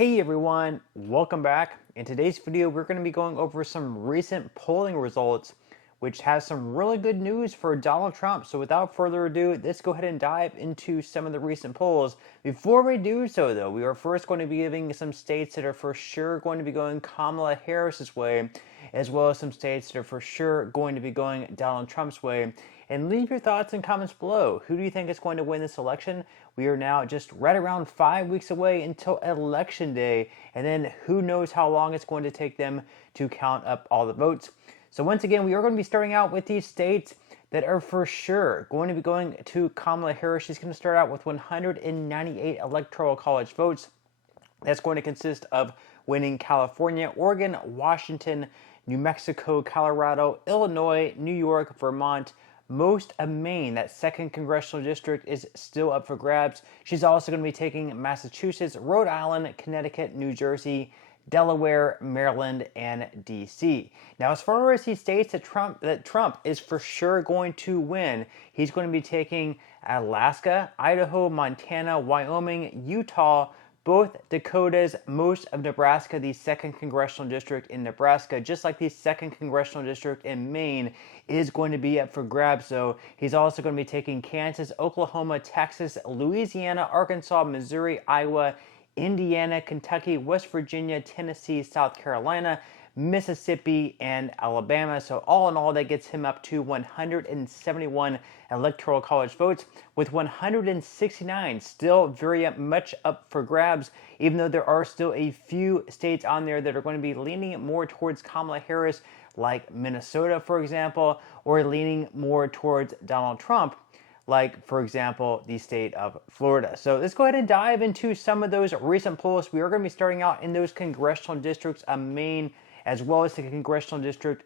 Hey everyone, welcome back. In today's video, we're going to be going over some recent polling results, which has some really good news for Donald Trump. So without further ado, let's go ahead and dive into some of the recent polls. Before we do so though, we are first going to be giving some states that are for sure going to be going Kamala Harris's way, as well as some states that are for sure going to be going Donald Trump's way. And leave your thoughts and comments below. Who do you think is going to win this election? We are now just right around 5 weeks away until election day, and then who knows how long it's going to take them to count up all the votes. So once again, we are going to be starting out with these states that are for sure going to be going to Kamala Harris. She's going to start out with 198 electoral college votes. That's going to consist of winning California, Oregon, Washington, New Mexico, Colorado, Illinois, New York, Vermont, most of Maine. That second congressional district is still up for grabs. She's also going to be taking Massachusetts, Rhode Island, Connecticut, New Jersey, Delaware, Maryland, and DC. Now, as far as these states that Trump is for sure going to win, he's going to be taking Alaska, Idaho, Montana, Wyoming, Utah, both Dakotas, most of Nebraska, the second congressional district in Nebraska, just like the second congressional district in Maine, is going to be up for grabs. So he's also going to be taking Kansas, Oklahoma, Texas, Louisiana, Arkansas, Missouri, Iowa, Indiana, Kentucky, West Virginia, Tennessee, South Carolina, Mississippi, and Alabama. So all in all, that gets him up to 171 electoral college votes, with 169 still very much up for grabs, even though there are still a few states on there that are going to be leaning more towards Kamala Harris, like Minnesota, for example, or leaning more towards Donald Trump, like, for example, the state of Florida. So let's go ahead and dive into some of those recent polls. We are going to be starting out in those congressional districts of Maine, as well as the congressional district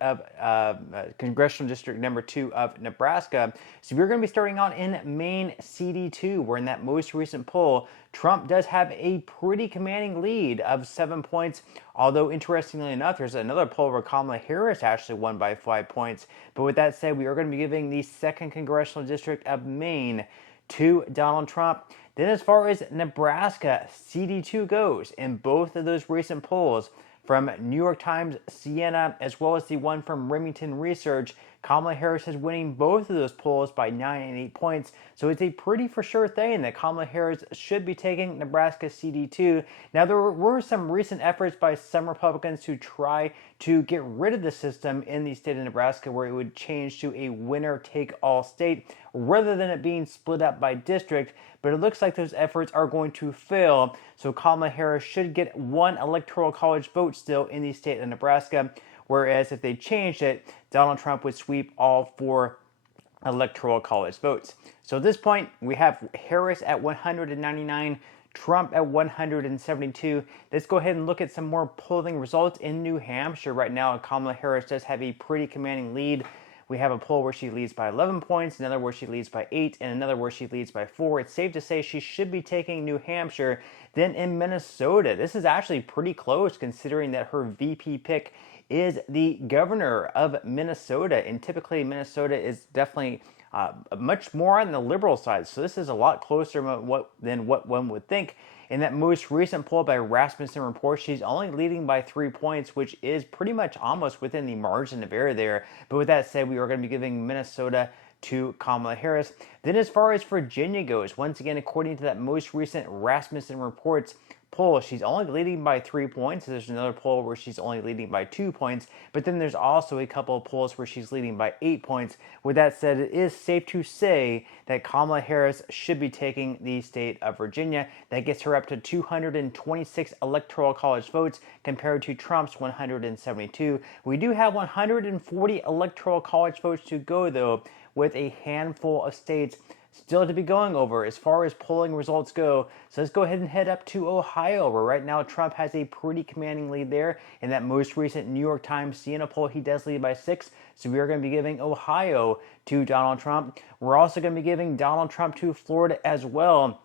number 2 of Nebraska. So we're going to be starting out in Maine CD2, where in that most recent poll, Trump does have a pretty commanding lead of 7 points. Although, interestingly enough, there's another poll where Kamala Harris actually won by 5 points. But with that said, we are going to be giving the second congressional district of Maine to Donald Trump. Then as far as Nebraska CD2 goes, in both of those recent polls, from New York Times, Siena, as well as the one from Remington Research, Kamala Harris is winning both of those polls by 9 and 8 points. So it's a pretty for sure thing that Kamala Harris should be taking Nebraska CD2. Now, there were some recent efforts by some Republicans to try to get rid of the system in the state of Nebraska, where it would change to a winner-take-all state rather than it being split up by district. But it looks like those efforts are going to fail. So Kamala Harris should get one electoral college vote still in the state of Nebraska. Whereas if they changed it, Donald Trump would sweep all 4 electoral college votes. So at this point, we have Harris at 199, Trump at 172. Let's go ahead and look at some more polling results in New Hampshire. Right now, Kamala Harris does have a pretty commanding lead. We have a poll where she leads by 11 points, another where she leads by 8, and another where she leads by 4. It's safe to say she should be taking New Hampshire. Then in Minnesota, this is actually pretty close considering that her VP pick is the governor of Minnesota, and typically Minnesota is definitely much more on the liberal side. So this is a lot closer than what one would think. In that most recent poll by Rasmussen Report, she's only leading by 3 points, which is pretty much almost within the margin of error there. But with that said, we are going to be giving Minnesota to Kamala Harris. Then as far as Virginia goes, once again, according to that most recent Rasmussen Reports poll, she's only leading by 3 points. There's another poll where she's only leading by 2 points, but then there's also a couple of polls where she's leading by 8 points. With that said, it is safe to say that Kamala Harris should be taking the state of Virginia. That gets her up to 226 electoral college votes compared to Trump's 172. We do have 140 electoral college votes to go, though, with a handful of states still to be going over as far as polling results go. So let's go ahead and head up to Ohio, where right now Trump has a pretty commanding lead there. In that most recent New York Times Siena poll, he does lead by 6. So we are going to be giving Ohio to Donald Trump. We're also going to be giving Donald Trump to Florida as well.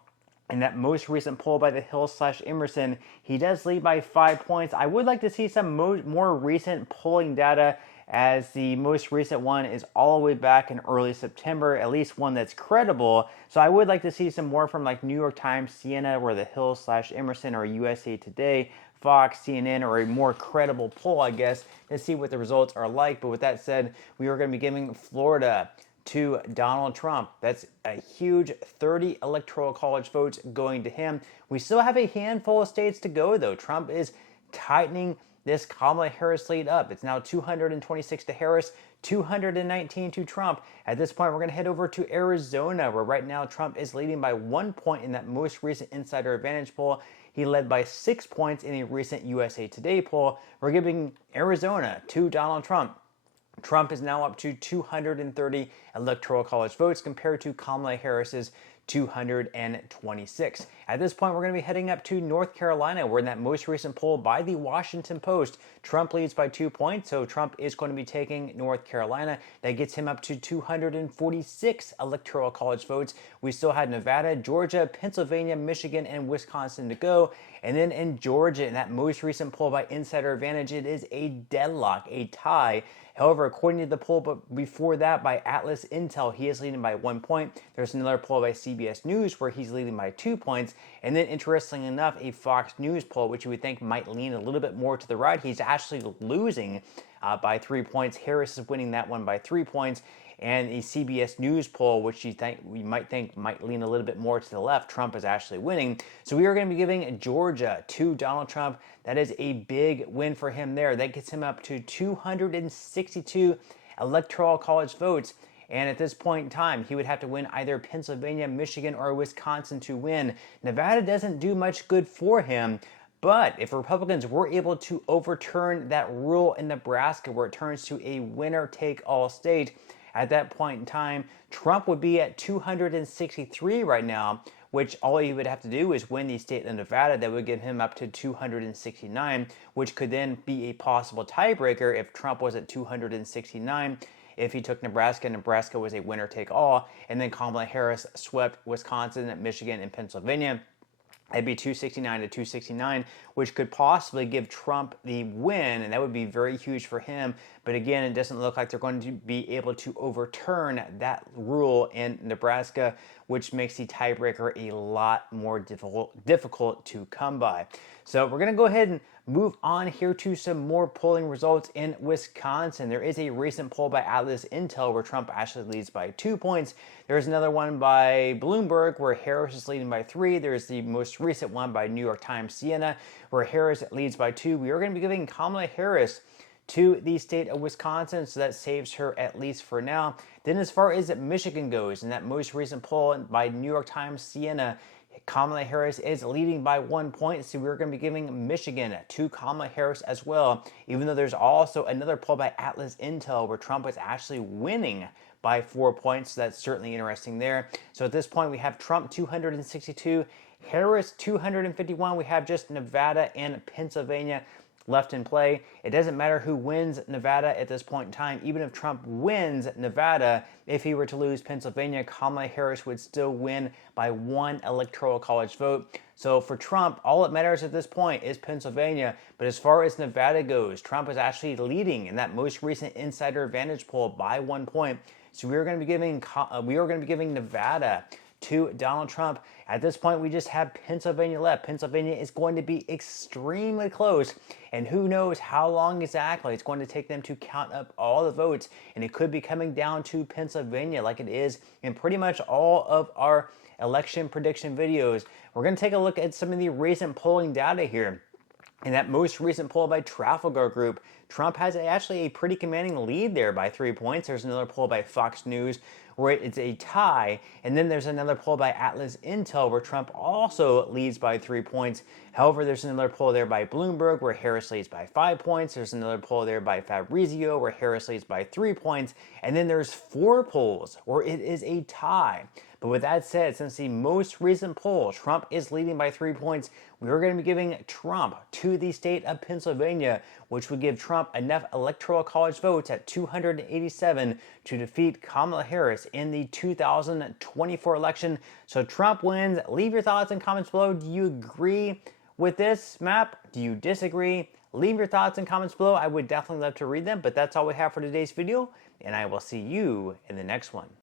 In that most recent poll by the Hill/Emerson, he does lead by 5 points. I would like to see some more recent polling data as the most recent one is all the way back in early September, at least one that's credible. So I would like to see some more from like New York Times, CNN, or The Hill / Emerson, or USA Today, Fox, CNN, or a more credible poll, I guess, to see what the results are like. But with that said, we are going to be giving Florida to Donald Trump. That's a huge 30 electoral college votes going to him. We still have a handful of states to go, though. Trump is tightening this Kamala Harris lead up. It's now 226 to Harris, 219 to Trump. At this point, we're going to head over to Arizona, where right now Trump is leading by 1 point in that most recent Insider Advantage poll. He led by 6 points in a recent USA Today poll. We're giving Arizona to Donald Trump. Trump is now up to 230 electoral college votes compared to Kamala Harris's 226. At this point, we're going to be heading up to North Carolina, where in that most recent poll by the Washington Post, Trump leads by 2 points. So Trump is going to be taking North Carolina. That gets him up to 246 electoral college votes. We still had Nevada, Georgia, Pennsylvania, Michigan, and Wisconsin to go. And then in Georgia, in that most recent poll by Insider Advantage, it is a deadlock, a tie. However, according to the poll but before that by Atlas Intel, he is leading by 1 point. There's another poll by CBS News where he's leading by 2 points. And then, interestingly enough, a Fox News poll, which you would think might lean a little bit more to the right, he's actually losing by 3 points. Harris is winning that one by 3 points. And a CBS News poll, which you might think might lean a little bit more to the left, Trump is actually winning. So we are going to be giving Georgia to Donald Trump. That is a big win for him there. That gets him up to 262 electoral college votes. And at this point in time, he would have to win either Pennsylvania, Michigan, or Wisconsin to win. Nevada doesn't do much good for him. But if Republicans were able to overturn that rule in Nebraska where it turns to a winner-take-all state, at that point in time, Trump would be at 263 right now, which all he would have to do is win the state of Nevada. That would get him up to 269, which could then be a possible tiebreaker if Trump was at 269. If he took Nebraska, Nebraska was a winner-take-all, and then Kamala Harris swept Wisconsin, Michigan, and Pennsylvania. It'd be 269 to 269, which could possibly give Trump the win, and that would be very huge for him. But again, it doesn't look like they're going to be able to overturn that rule in Nebraska, which makes the tiebreaker a lot more difficult to come by. So we're going to go ahead and move on here to some more polling results in Wisconsin. There is a recent poll by Atlas Intel where Trump actually leads by 2 points. There's another one by Bloomberg where Harris is leading by 3. There's the most recent one by New York Times CNN where Harris leads by 2. We are going to be giving Kamala Harris to the state of Wisconsin, so that saves her at least for now. Then as far as Michigan goes, in that most recent poll by New York Times CNN, Kamala Harris is leading by 1 point, so we're going to be giving Michigan to Kamala Harris as well, even though there's also another poll by Atlas Intel where Trump is actually winning by 4 points, so that's certainly interesting there. So at this point, we have Trump 262, Harris 251. We have just Nevada and Pennsylvania left in play. It doesn't matter who wins Nevada at this point in time. Even if Trump wins Nevada, if he were to lose Pennsylvania, Kamala Harris would still win by 1 electoral college vote. So for Trump, all that matters at this point is Pennsylvania. But as far as Nevada goes, Trump is actually leading in that most recent Insider Advantage poll by 1 point. So we are going to be giving Nevada to Donald Trump. At this point, we just have Pennsylvania left. Pennsylvania is going to be extremely close, and who knows how long exactly it's going to take them to count up all the votes, and it could be coming down to Pennsylvania like it is in pretty much all of our election prediction videos. We're going to take a look at some of the recent polling data here. In that most recent poll by Trafalgar Group, Trump has actually a pretty commanding lead there by 3 points. There's another poll by Fox News where it's a tie. And then there's another poll by Atlas Intel where Trump also leads by 3 points. However, there's another poll there by Bloomberg where Harris leads by 5 points. There's another poll there by Fabrizio where Harris leads by 3 points. And then there's 4 polls where it is a tie. But with that said, since the most recent poll, Trump is leading by 3 points, we are going to be giving Trump to the state of Pennsylvania, which would give Trump enough electoral college votes at 287 to defeat Kamala Harris in the 2024 election. So Trump wins. Leave your thoughts and comments below. Do you agree with this map? Do you disagree? Leave your thoughts and comments below. I would definitely love to read them, but that's all we have for today's video, and I will see you in the next one.